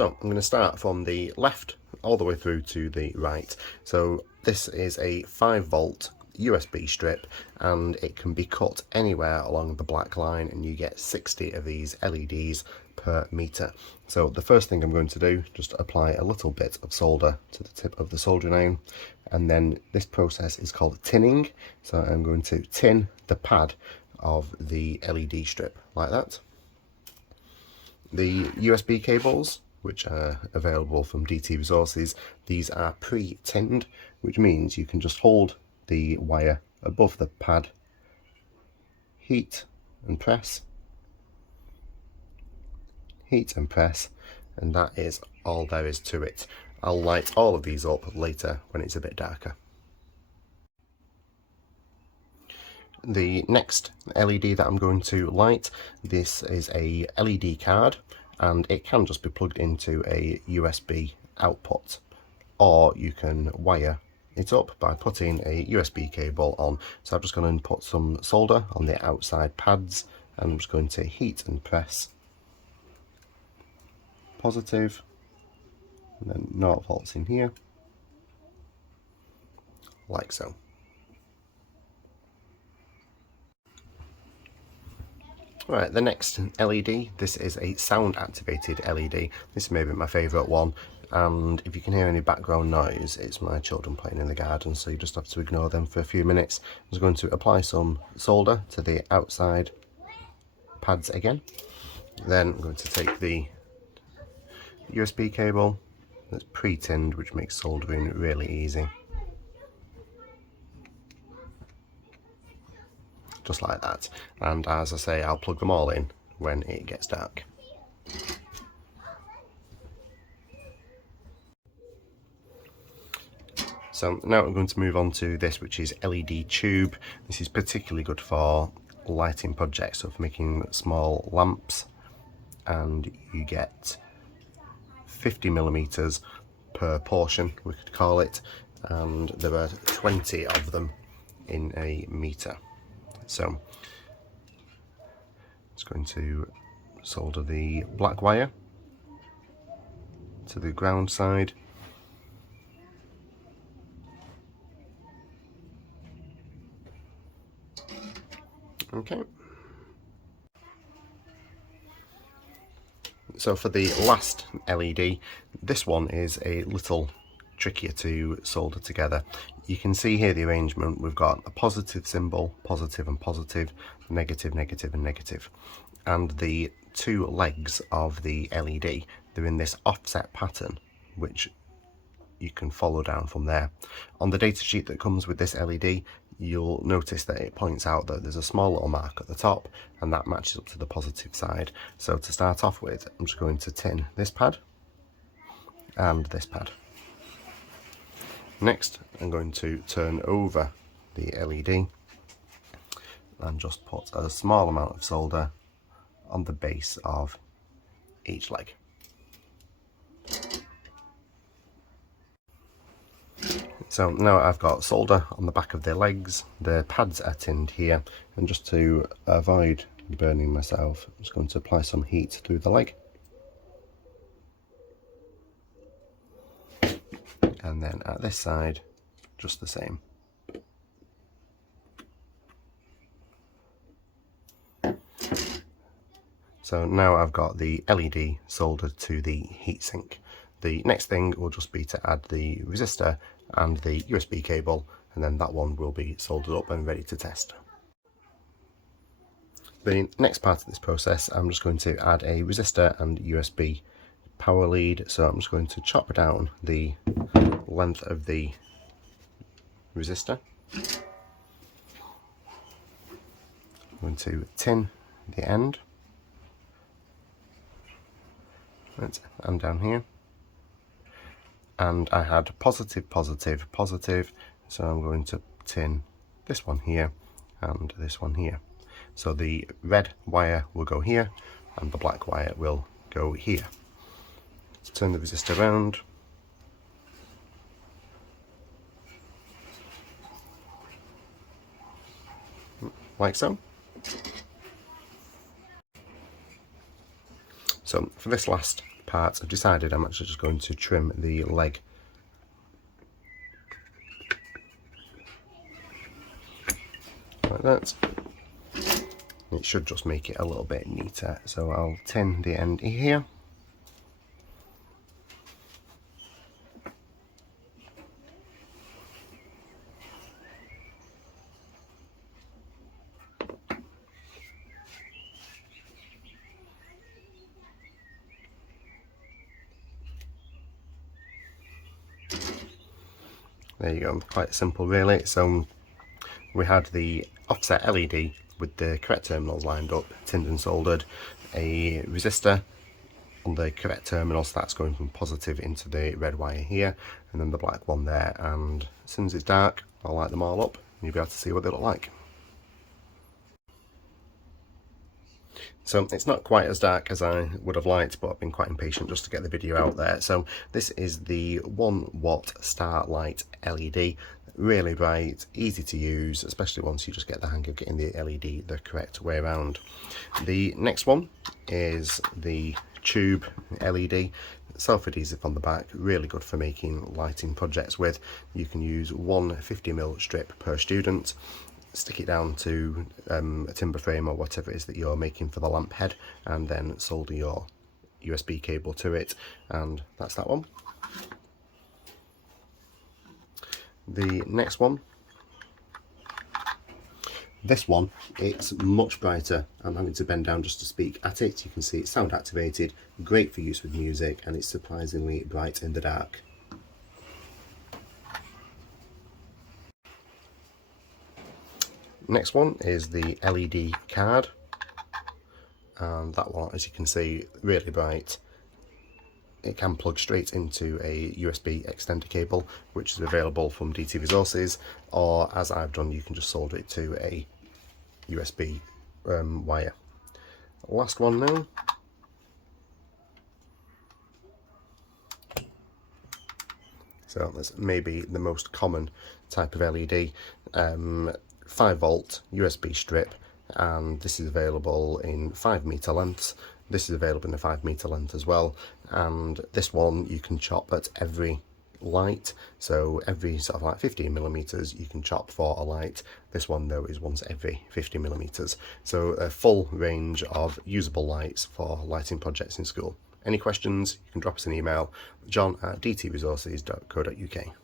So I'm going to start from the left all the way through to the right. So this is a 5-volt USB strip, and it can be cut anywhere along the black line, and you get 60 of these LEDs per meter. So the first thing I'm going to do, just apply a little bit of solder to the tip of the soldering iron, and then this process is called tinning. So I'm going to tin the pad of the LED strip like that. The USB cables, which are available from DT Resources, these are pre-tinned, which means you can just hold the wire above the pad, heat and press, and that is all there is to it. I'll light all of these up later when it's a bit darker. The next LED that I'm going to light, this is a LED card, and it can just be plugged into a USB output, or you can wire it up by putting a USB cable on. So I'm just going to put some solder on the outside pads, and I'm just going to heat and press positive, and then 0 volts in here, like so. Right, the next LED, this is a sound activated LED. This may be my favourite one, and if you can hear any background noise, it's my children playing in the garden, so you just have to ignore them for a few minutes. I'm just going to apply some solder to the outside pads again. Then I'm going to take the USB cable that's pre-tinned, which makes soldering really easy. Just like that, and as I say, I'll plug them all in when it gets dark. So now I'm going to move on to this, which is LED tube. This is particularly good for lighting projects, so for making small lamps, and you get 50mm per portion, we could call it, and there are 20 of them in a meter. So I'm just going to solder the black wire to the ground side. Okay. So for the last LED, this one is a little trickier to solder together. You can see here the arrangement. We've got a positive symbol, positive and positive, negative, negative and negative. And the two legs of the LED, they're in this offset pattern, which you can follow down from there. On the datasheet that comes with this LED, you'll notice that it points out that there's a small little mark at the top, and that matches up to the positive side. So to start off with, I'm just going to tin this pad and this pad. Next, I'm going to turn over the LED and just put a small amount of solder on the base of each leg. So now I've got solder on the back of the legs, the pads are tinned here, and just to avoid burning myself, I'm just going to apply some heat through the leg. And then at this side, just the same. So now I've got the LED soldered to the heatsink. The next thing will just be to add the resistor and the USB cable, and then that one will be soldered up and ready to test. The next part of this process, I'm just going to add a resistor and USB power lead. So I'm just going to chop down the length of the resistor. I'm going to tin the end, and down here. And I had positive, positive, positive, so I'm going to tin this one here and this one here. So the red wire will go here and the black wire will go here. Let's turn the resistor around. Like so. So for this last part, I've decided I'm actually just going to trim the leg. Like that. It should just make it a little bit neater. So I'll tin the end here. There you go, quite simple really. So we had the offset LED with the correct terminals lined up, tinned and soldered, a resistor on the correct terminal, so that's going from positive into the red wire here, and then the black one there, and as soon as it's dark I'll light them all up and you'll be able to see what they look like. So it's not quite as dark as I would have liked, but I've been quite impatient just to get the video out there. So this is the 1 watt Starlight LED, really bright, easy to use, especially once you just get the hang of getting the LED the correct way around. The next one is the tube LED, self-adhesive on the back, really good for making lighting projects with. You can use one 50mm strip per student, stick it down to a timber frame or whatever it is that you're making for the lamp head, and then solder your USB cable to it, and that's that one. The next one, this one, it's much brighter. I'm having to bend down just to speak at it. You can see it's sound activated, great for use with music, and it's surprisingly bright in the dark. Next one is the LED card, and that one, as you can see, really bright. It can plug straight into a USB extender cable, which is available from DT Resources, or as I've done, you can just solder it to a USB wire. Last one now. So that's maybe the most common type of LED. 5-volt USB strip, and this is available in 5-meter lengths. This is available in a 5-meter length as well, and this one you can chop at every light, so every sort of like 15mm you can chop for a light. This one though is once every 50mm, so a full range of usable lights for lighting projects in school. Any questions, you can drop us an email, john@dtresources.co.uk.